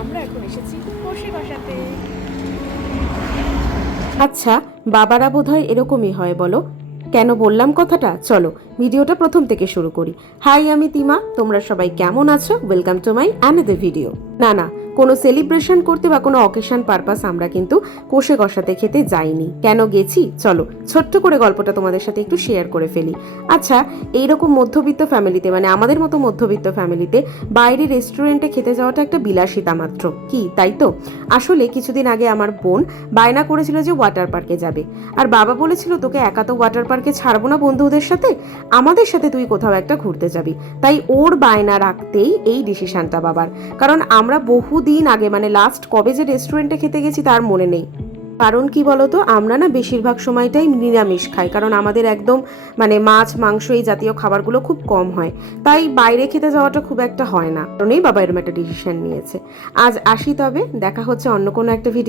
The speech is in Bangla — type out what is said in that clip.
আমরা এখন এসেছি কষে কষাতে। আচ্ছা, বাবারা বোধহয় এরকমই হয় বলো। কেন বললাম কথাটা, চলো ভিডিওটা প্রথম থেকে শুরু করি। হাই, আমি তিমা, তোমরা সবাই কেমন আছো? Welcome to my another video. না না, কোনো সেলিব্রেশন করতে বা কোনো অকেশন পারপাস আমরা কিন্তু কষে কষাতে খেতে যাইনি। কেন গেছি চলো ছোট্ট করে গল্পটা তোমাদের সাথে একটু শেয়ার করে ফেলি। আচ্ছা, এইরকম মধ্যবিত্ত ফ্যামিলিতে, মানে আমাদের মতো মধ্যবিত্ত ফ্যামিলিতে বাইরে রেস্টুরেন্টে খেতে যাওয়াটা একটা বিলাসিতা মাত্র, কি তাই তো? আসলে কিছুদিন আগে আমার বোন বায়না করেছিল যে ওয়াটার পার্কে যাবে, আর বাবা বলেছিল তোকে একা তো ওয়াটার পার্কে ছাড়বো না বন্ধুদের সাথে, আমাদের সাথে তুই কোথাও একটা ঘুরতে যাবি। তাই ওর বায়না রাখতেই এই ডিসিশনটা বাবার। কারণ আমরা বহুদিন আগে, মানে লাস্ট কবে যে রেস্টুরেন্টে খেতে গেছি তার মনে নেই। কারণ কি বলতো, আমরা না বেশিরভাগ সময়টাই নিরামিষ খাই, কারণ আমাদের একদম মানে মাছ মাংস এই জাতীয় খাবারগুলো খুব কম হয়। তাই বাইরে খেতে যাওয়াটা খুব একটা হয় না, কারণেই বাবা এরকম একটা ডিসিশন নিয়েছে। আজ আসি, তবে দেখা হচ্ছে অন্য কোনো একটা ভিডিও।